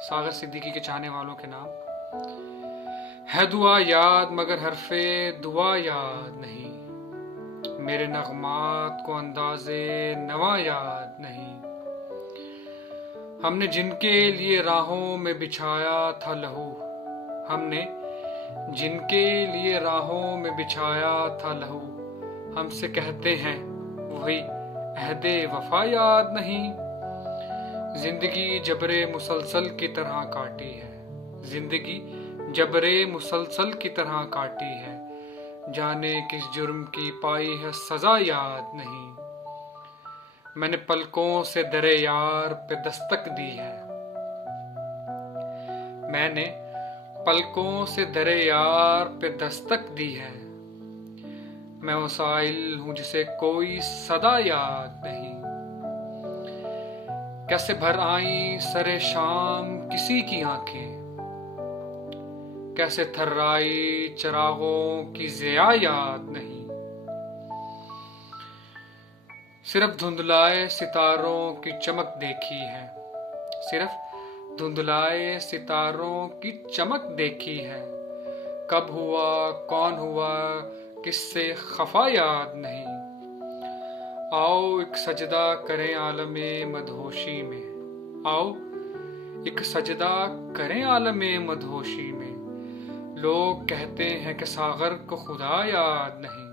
सागर सिद्दीकी के चाहने वालों के नाम। है दुआ याद मगर हरफे दुआ याद नहीं, मेरे नगमात को अंदाज़े नवा याद नहीं। हमने जिनके लिए राहों में बिछाया था लहू, हमने जिनके लिए राहों में बिछाया था लहू, हमसे कहते हैं वही अहदे वफा याद नहीं। जिंदगी जबरे मुसलसल की तरह काटी है, जिंदगी जबरे मुसलसल की तरह काटी है, जाने किस जुर्म की पाई है सजा याद नहीं। मैंने पलकों से दरे यार पे दस्तक दी है, मैंने पलकों से दरे यार पे दस्तक दी है। मैं वो साइल हूं जिसे कोई सदा याद नहीं। कैसे भर आई सरे शाम किसी की आंखें, कैसे थर्राई चरागों की ज़िया याद नहीं। सिर्फ धुंधलाए सितारों की चमक देखी है, सिर्फ धुंधलाए सितारों की चमक देखी है। कब हुआ कौन हुआ किससे खफा याद नहीं। आओ एक सजदा करें आलमे मदहोशी में, आओ एक सजदा करें आलमे मदहोशी में। लोग कहते हैं कि सागर को खुदा याद नहीं।